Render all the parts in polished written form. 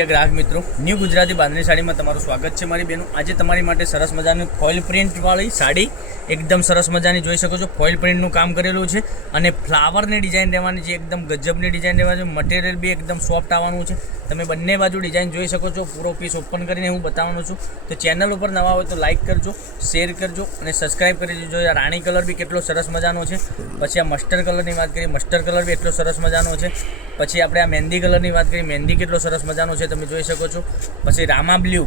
ગ્રાહક મિત્રો ન્યૂ ગુજરાતી બાંધણી સાડીમાં તમારું સ્વાગત છે મારી બહેનો। આજે તમારી માટે સરસ મજાની ફોઇલ પ્રિન્ટવાળી સાડી એકદમ સરસ મજાની જોઈ શકો છો। ફોઇલ પ્રિન્ટનું કામ કરેલું છે અને ફ્લાવરની ડિઝાઇન રહેવાની છે, એકદમ ગજબની ડિઝાઇન રહેવાની છે। મટીરિયલ બી એકદમ સોફ્ટ આવવાનું છે। તમે બંને બાજુ ડિઝાઇન જોઈ શકો છો। પૂરો પીસ ઓપન કરીને હું બતાવવાનો છું। તો ચેનલ ઉપર નવા હોય તો લાઇક કરજો, શેર કરજો અને સબસ્ક્રાઈબ કરી દેજો। આ રાણી કલર બી કેટલો સરસ મજાનો છે। પછી આ મસ્ટર્ડ કલરની વાત કરીએ, મસ્ટર્ડ કલર બી એટલો સરસ મજાનો છે। પછી આપણે આ મહેંદી કલરની વાત કરીએ, મહેંદી કેટલો સરસ મજાનો છે તમે જોઈ શકો છો। પછી રામા બ્લુ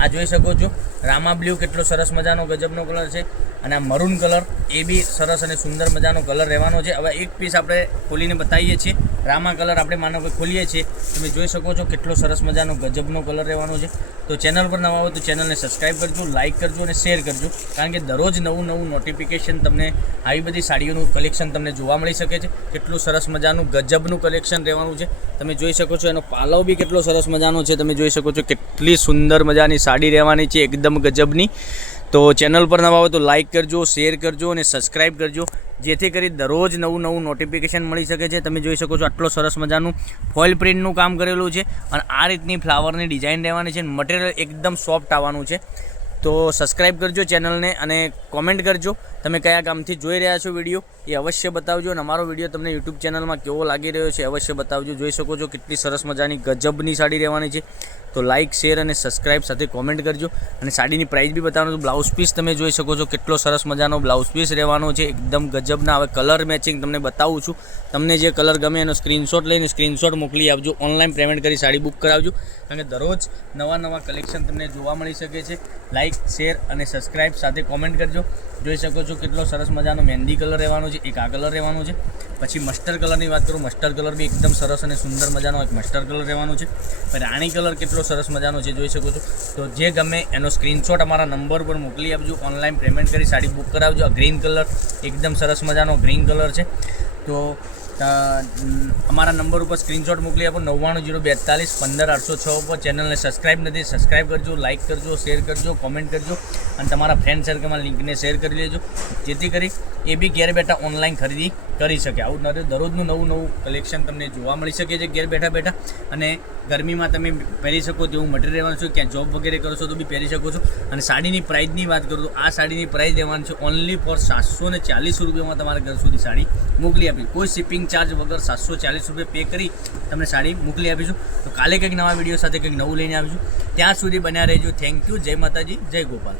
આ જોઈ શકો છો, રામા બ્લુ કેટલો સરસ મજાનો ગજબનો કલર છે। અને આ મરૂન કલર એ બી સરસ અને સુંદર મજાનો કલર રહેવાનો છે। હવે એક પીસ આપણે ખોલીને બતાવીએ છીએ। રામા કલર આપણે માનો કે ખોલીએ છીએ, તમે જોઈ શકો છો કેટલો સરસ મજાનો ગજબનો કલર રહેવાનો છે। તો ચેનલ પર નવા હોય તો ચેનલને સબસ્ક્રાઈબ કરજો, લાઇક કરજો અને શેર કરજો, કારણ કે દરરોજ નવું નોટિફિકેશન તમને આવી બધી સાડીઓનું કલેક્શન તમને જોવા મળી શકે છે। કેટલું સરસ મજાનું ગજબનું કલેક્શન રહેવાનું છે, તમે જોઈ શકો છો। એનો પાલવ બી કેટલો સરસ મજાનો છે, તમે જોઈ શકો છો। કેટલી સુંદર મજાની સાડી રહેવાની છે, એકદમ ગજબની। તો ચેનલ પર નવા હોય તો લાઇક કરજો, શેર કરજો અને સબસ્ક્રાઈબ કરજો, જેથી કરી દરરોજ નવું નોટિફિકેશન મળી શકે છે। તમે જોઈ શકો છો આટલો સરસ મજાનું ફોઇલ પ્રિન્ટનું કામ કરેલું છે અને આ રીતની ફ્લાવરની ડિઝાઇન રહેવાની છે। મટીરિયલ એકદમ સોફ્ટ આવવાનું છે। તો સબસ્ક્રાઈબ કરજો ચેનલને અને કોમેન્ટ કરજો તમે કયા ગામથી જોઈ રહ્યા છો વિડીયો, એ અવશ્ય બતાવજો। અને અમારો વિડીયો તમને યુટ્યુબ ચેનલમાં કેવો લાગી રહ્યો છે અવશ્ય બતાવજો। જોઈ શકો છો કેટલી સરસ મજાની ગજબની સાડી રહેવાની છે। તો લાઇક, શેર અને સબસ્ક્રાઈબ સાથે કોમેન્ટ કરજો। અને સાડીની પ્રાઇસ બી બતાવવાનું છે। બ્લાઉઝ પીસ તમે જોઈ શકો છો કેટલો સરસ મજાનો બ્લાઉઝ પીસ રહેવાનો છે, એકદમ ગજબના। હવે કલર મેચિંગ તમને બતાવું છું। તમને જે કલર ગમે એનો સ્ક્રીનશોટ લઈને સ્ક્રીનશોટ મોકલી આપજો, ઓનલાઈન પેમેન્ટ કરી સાડી બુક કરાવજો, કારણ કે દરરોજ નવા કલેક્શન તમને જોવા મળી શકે છે। લાઇક, શેર અને સબસ્ક્રાઈબ સાથે કોમેન્ટ કરજો। જોઈ શકો છો કેટલો સરસ મજાનો મહેંદી કલર રહેવાનો છે, એક આ કલર રહેવાનો છે। પછી મસ્ટર્ડ કલરની વાત કરું, મસ્ટર્ડ કલર બી એકદમ સરસ અને સુંદર મજાનો એક મસ્ટર્ડ કલર રહેવાનો છે। રાણી કલર કેટલો સરસ મજાનો છે, જોઈ શકો છો। તો જે ગમે એનો સ્ક્રીનશોટ અમારા નંબર પર મોકલી આપજો, ઓનલાઈન પેમેન્ટ કરી સાડી બુક કરાવજો। આ ગ્રીન કલર એકદમ સરસ મજાનો ગ્રીન કલર છે। તો અમારા નંબર ઉપર સ્ક્રીનશોટ મોકલી આપો 9902415806 ઉપર। ચેનલને સબસ્ક્રાઈબ નથી, સબસ્ક્રાઈબ કરજો, લાઇક કરજો, શેર કરજો, કોમેન્ટ કરજો અને તમારા ફ્રેન્ડ સર્કલમાં લિંકને શેર કરી લેજો, જેથી કરી એ બી ઘેર બેઠા ઓનલાઈન ખરીદી કરી શકે। આવું દરરોજનું નવું કલેક્શન તમને જોવા મળી શકે છે ઘેર બેઠા। અને ગરમીમાં તમે પહેરી શકો તેવું મટીરિયલ રહેવાનું છે, ક્યાં જોબ વગેરે કરો છો તો બી પહેરી શકો છો। અને સાડીની પ્રાઇસની વાત કરું તો આ સાડીની પ્રાઇસ રહેવાની છે ઓનલી ફોર 740 રૂપિયામાં તમારા ઘર સુધી સાડી મોકલી આપી। કોઈ શિપિંગ ચાર્જ વગર 740 રૂપિયા પે કરી તમને સાડી મોકલી આપીશું। તો કાલે કંઈક નવા વિડીયો સાથે કંઈક નવું લઈને આવીશું, ત્યાં સુધી બન્યા રહેજો। થેન્ક યુ, જય માતાજી, જય ગોપાલ।